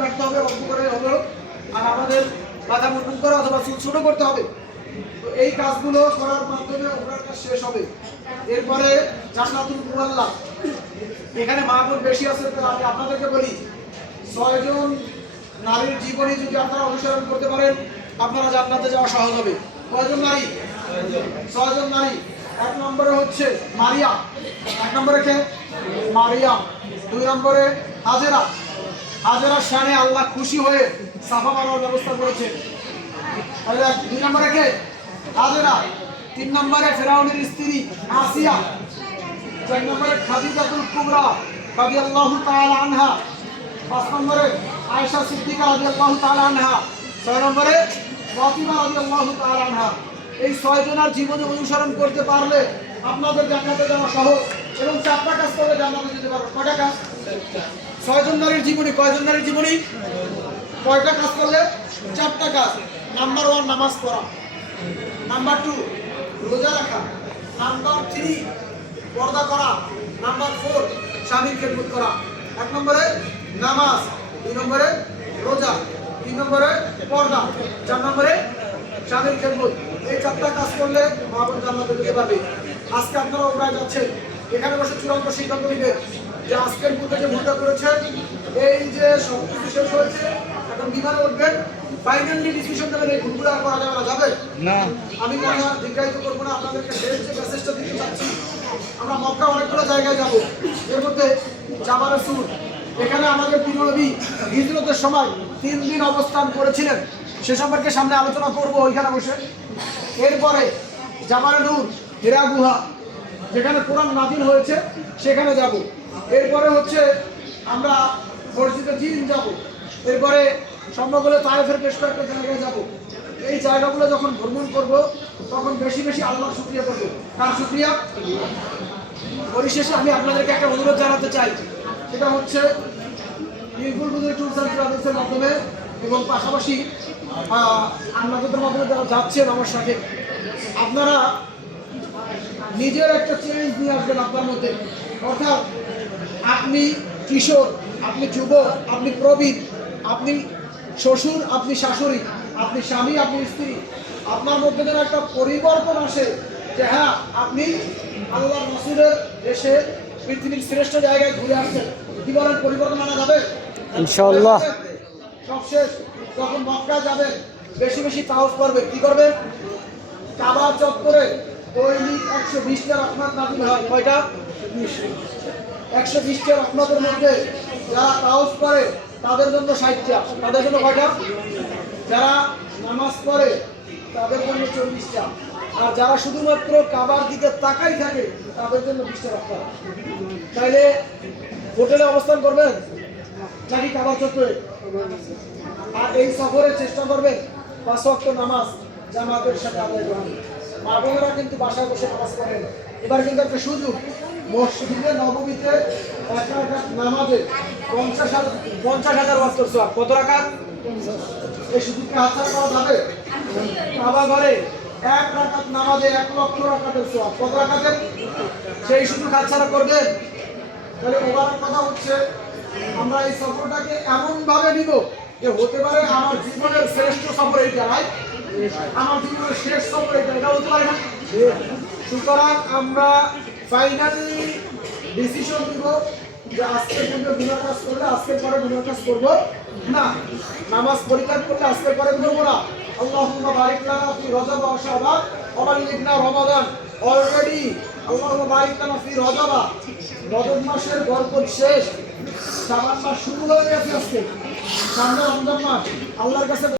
কাটতে হবে, অল্প করে হলো আর আমাদের মাথা মুন্ডন করা অথবা চুল করতে হবে। তো এই কাজগুলো করার মাধ্যমে ওনার কাজ শেষ হবে। এরপরে জান্নাতুল মুআল্লা এখানে মা বোন বেশি আছে, তো আমি আপনাদেরকে বলি, ছয়জন নারীর জীবনী যদি আপনারা অনুসরণ করতে পারেন, আপনারা জান্নাতে যাওয়া সহজ হবে। কয়জন নারী? ছয়জন নারী। এক নম্বরে হচ্ছে মারিয়া। এক নম্বরে কে? মারিয়া। দুই নম্বরে হাজেরা। হাজেরার শানে আল্লাহ খুশি হয়ে সাফা মারার ব্যবস্থা করেছে দুই নম্বরে কে? হাজেরা। তিন নম্বরে ফেরাউনের স্ত্রী আসিয়া। চার নম্বরে খাদিজাতুল কুবরা রাদিয়াল্লাহু তাআলা আনহা। পাঁচ নম্বরে আয়েশা সিদ্দিকা রাদিয়াল্লাহু তাআলা আনহা। ছয় নম্বরে ফাতিমা রাদিয়াল্লাহু তাআলা আনহা। এই ছয় জনের জীবনে অনুসরণ করতে পারলে আপনাদের জান্নাতে যাওয়া সহজ। এবং চারটা কাজ করলে জান্নাতে যেতে পারবেন কয়টা কাজ? ছয়জন নারীর জীবনী। কয়জন নারীর জীবনী? কয়টা কাজ করলে? চারটা কাজ। নাম্বার ওয়ান নামাজ পড়া। নাম্বার টু রোজা রাখা। নাম্বার থ্রি পর্দা করা। নাম্বার ফোর স্বামীর খেদমত করা। এক নম্বরে নামাজ, দুই নম্বরে রোজা, তিন নম্বরে পর্দা, চার নম্বরে স্বামীর খেদমত। এই চারটা কাজ করলে মা বোন জান্নাতে যেতে পারবে। আজকে আপনারা ওরা যাচ্ছেন। এখানে বসে চূড়ান্ত সিদ্ধান্ত নেবেন যে আজকের মধ্যে যে ভুলটা করেছেন এই যে সব কিছু শেষ হয়েছে এখন বিমানে উঠবেন ফাইনালি ডিসিশন নেবেন এই ভুলগুলো আর করা যাবে না যাবে? না। আমি কথা দীর্ঘায়িত করব না আপনাদেরকে শেষ যে মেসেজটা দিতে চাচ্ছি আমরা মক্কা অনেকগুলো জায়গায় যাব। এর মধ্যে জামার সুর এখানে আমাদের প্রিয় নবী হিজরতের সময় তিন দিন অবস্থান করেছিলেন। সে সম্পর্কে সামনে আলোচনা করব ওইখানে বসে। এরপরে জামার নূর হেরা গুহা যেখানে কোরআন নাজিল হয়েছে, সেখানে যাব। এরপরে হচ্ছে আমরা মসজিদে জিন যাব। এরপরে সম্ভব হলে তায়েফের বেশ কয়েকটা জায়গায় যাব। এই জায়গাগুলো যখন ভ্রমণ করব, তখন বেশি বেশি আল্লাহর শুক্রিয়া করব। কার শুক্রিয়া? পরিশেষে আমি আপনাদেরকে একটা অনুরোধ জানাতে চাই। সেটা হচ্ছে ট্যুরস অ্যান্ড ট্রাভেলসের মাধ্যমে এবং পাশাপাশি আপনাদের মাধ্যমে যারা যাচ্ছেন আমার সাথে। আপনারা নিজের একটা চেঞ্জ নিয়ে আসবেন আপনার মধ্যে। অর্থাৎ আপনি কিশোর আপনি যুবক আপনি প্রবীণ আপনি শ্বশুর আপনি শাশুড়ি আপনি স্বামী আপনি স্ত্রী আপনার মধ্যে যেন একটা পরিবর্তন আসে যে হ্যাঁ আপনি আল্লাহ রসুলের দেশে পৃথিবীর শ্রেষ্ঠ জায়গায় ঘুরে আসছেন। কি বলেন পরিবর্তন আনা যাবে? ইনশাআল্লাহ। সব শেষ। যখন মক্কা যাবেন বেশি বেশি তাহস করবেন। কি করবেন? কাবা চত্বরে দৈনিক একশো বিশটা রহমত নাজিল হয়। কয়টা? একশো বিশটা রহমতের মধ্যে যারা তাওস করে, তাদের জন্য ষাটটা তাদের জন্য কয়টা? যারা নামাজ পড়ে, তাদের জন্য চল্লিশটা আর যারা শুধুমাত্র কাবার দিকে তাকাই থাকে, তাদের জন্য বিশটা রক্ষা তাইলে হোটেলে অবস্থান করবেন? নাকি কাবার চত্বরে? আর এই সফরে চেষ্টা করবেন পাঁচ ওয়াক্ত নামাজ জামাতের সাথে আদায় করেন মা কিন্তু বাসায় বসে নামাজ পড়েন। এবার কিন্তু একটা সুযোগ। মসজিদে, নবমীতে নামাজে পঞ্চাশ পঞ্চাশ হাজার বছর সোয়াব। কত রাখাত এই সুযোগকে হাতছাড়া করা যাবে? কাবা ঘরে এক রাকাত নামাজে এক লক্ষ রাকাতের সোয়াব। কত রাকাতের? সেই সুযোগ হাতছাড়া করবেন। তাহলে ওবার কথা হচ্ছে, আমরা এই সফরটাকে এমন ভাবে নিব যে হতে পারে আমার জীবনের শ্রেষ্ঠ সফর এইটা রাইট আমার জীবনের শেষ সফর এইটা এটা হতে পারে না। সুতরাং আমরা ফাইনালি ডিসিশন নিব যে আজকে পর্যন্ত গুনার কাজ করলে আজকের পরে গুনার কাজ করব। না, নামাজ পরিত্যাগ করলে আজকের পরে করব না। আল্লাহুম্মা অলরেডি শেষ। শাবান শুরু হয়ে গেছে আজকে। সামনে রমজান মাস। আল্লাহর কাছে